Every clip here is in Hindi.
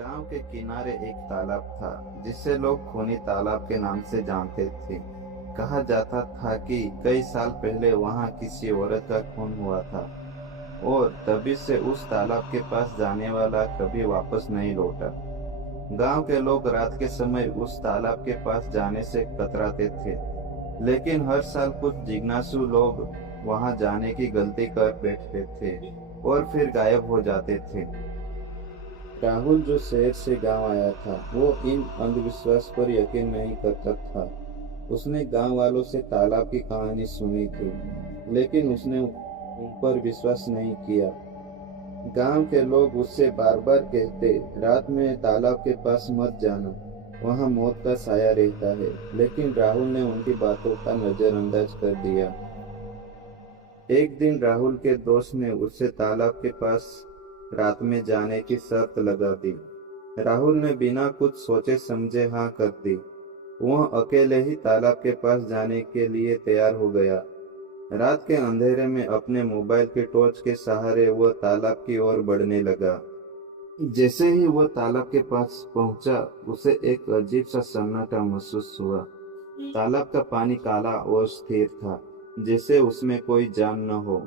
गांव के किनारे एक तालाब था जिसे लोग खूनी तालाब के नाम से जानते थे। कहा जाता था कि कई साल पहले वहां किसी औरत का खून हुआ था और तभी से उस तालाब के पास जाने वाला कभी वापस नहीं लौटा। गांव के लोग रात के समय उस तालाब के पास जाने से कतराते थे, लेकिन हर साल कुछ जिज्ञासु लोग वहां जाने की गलती कर बैठते थे और फिर गायब हो जाते थे। राहुल जो शहर से गांव आया था, वो इन अंधविश्वास पर यकीन नहीं करता था। उसने गांव वालों से तालाब की कहानी सुनी थी, लेकिन उसने उन पर विश्वास नहीं किया। गांव के लोग उससे बार बार कहते, रात में तालाब के पास मत जाना, वहां मौत का साया रहता है। लेकिन राहुल ने उनकी बातों का नजरअंदाज कर दिया। एक दिन राहुल के दोस्त ने उससे तालाब के पास रात में जाने की शर्त लगा दी। राहुल ने बिना कुछ सोचे समझे हाँ कर दी। वह अकेले ही तालाब के पास जाने के लिए तैयार हो गया। रात के अंधेरे में अपने मोबाइल के टॉर्च के सहारे वह तालाब की ओर बढ़ने लगा। जैसे ही वह तालाब के पास पहुंचा, उसे एक अजीब सा सन्नाटा महसूस हुआ। तालाब का पानी काला और स्थिर था, जैसे उसमें कोई जान न हो।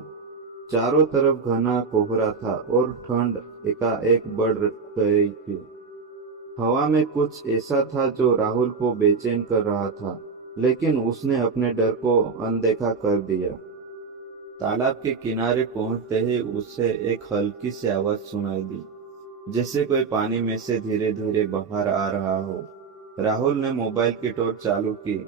चारों तरफ घना कोहरा था और ठंड एकाएक बढ़ गई थी। हवा में कुछ ऐसा था जो राहुल को बेचैन कर रहा था, लेकिन उसने अपने डर को अनदेखा कर दिया। तालाब के किनारे पहुंचते ही उसे एक हल्की सी आवाज सुनाई दी, जैसे कोई पानी में से धीरे धीरे बाहर आ रहा हो। राहुल ने मोबाइल की टॉर्च चालू की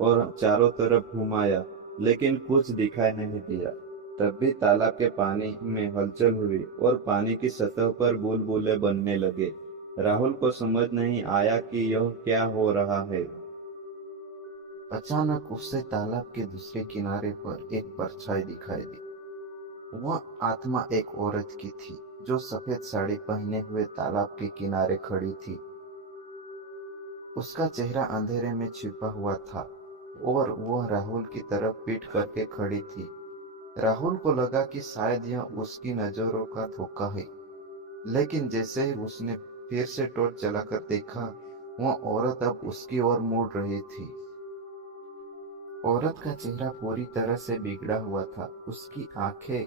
और चारों तरफ घुमाया, लेकिन कुछ दिखाई नहीं दिया। तब भी तालाब के पानी में हलचल हुई और पानी की सतह पर बुलबुले बनने लगे। राहुल को समझ नहीं आया कि यह क्या हो रहा है। अचानक उससे तालाब के दूसरे किनारे पर एक परछाई दिखाई दी। वह आत्मा एक औरत की थी, जो सफेद साड़ी पहने हुए तालाब के किनारे खड़ी थी। उसका चेहरा अंधेरे में छिपा हुआ था और वह राहुल की तरफ पीठ करके खड़ी थी। राहुल को लगा कि शायद यह उसकी नजरों का धोखा है, लेकिन जैसे ही उसने फिर से टॉर्च जलाकर देखा, वह औरत अब उसकी ओर मुड़ रही थी। औरत का चेहरा पूरी तरह से बिगड़ा हुआ था। उसकी आंखें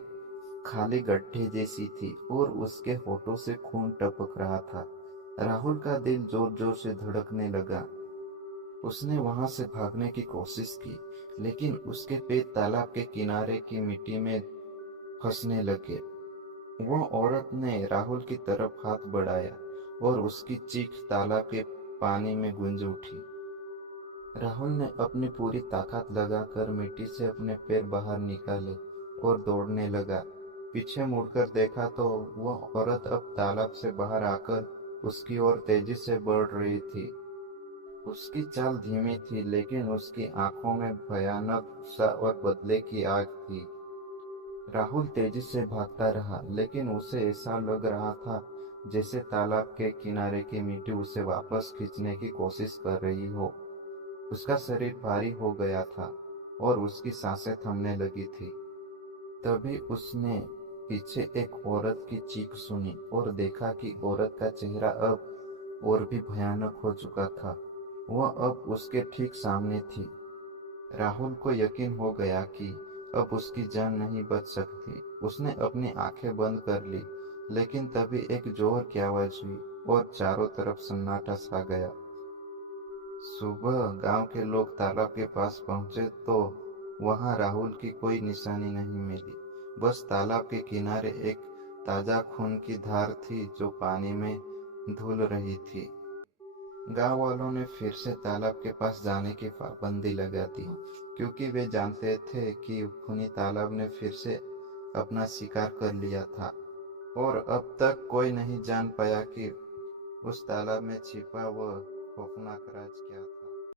खाली गड्ढे जैसी थी और उसके होठों से खून टपक रहा था। राहुल का दिल जोर जोर से धड़कने लगा। उसने वहां से भागने की कोशिश की, लेकिन उसके पैर तालाब के किनारे की मिट्टी में फंसने लगे। वह औरत ने राहुल की तरफ हाथ बढ़ाया और उसकी चीख तालाब के पानी में गूंज उठी। राहुल ने अपनी पूरी ताकत लगाकर मिट्टी से अपने पैर बाहर निकाले और दौड़ने लगा। पीछे मुड़कर देखा तो वह औरत अब तालाब से बाहर आकर उसकी ओर तेजी से बढ़ रही थी। उसकी चाल धीमी थी, लेकिन उसकी आंखों में भयानक गुस्सा और बदले की आग थी। राहुल तेजी से भागता रहा, लेकिन उसे ऐसा लग रहा था जैसे तालाब के किनारे की मिट्टी उसे वापस खींचने की कोशिश कर रही हो। उसका शरीर भारी हो गया था और उसकी सांसें थमने लगी थी। तभी उसने पीछे एक औरत की चीख सुनी और देखा कि औरत का चेहरा अब और भी भयानक हो चुका था। वह अब उसके ठीक सामने थी। राहुल को यकीन हो गया कि अब उसकी जान नहीं बच सकती। उसने अपनी आंखें बंद कर ली, लेकिन तभी एक जोर की आवाज हुई और चारों तरफ सन्नाटा छा गया। सुबह गांव के लोग तालाब के पास पहुंचे तो वहां राहुल की कोई निशानी नहीं मिली। बस तालाब के किनारे एक ताजा खून की धार थी जो पानी में धुल रही थी। गांव वालों ने फिर से तालाब के पास जाने की पाबंदी लगा दी, क्योंकि वे जानते थे कि खूनी तालाब ने फिर से अपना शिकार कर लिया था और अब तक कोई नहीं जान पाया कि उस तालाब में छिपा वह खौफनाक राज क्या था।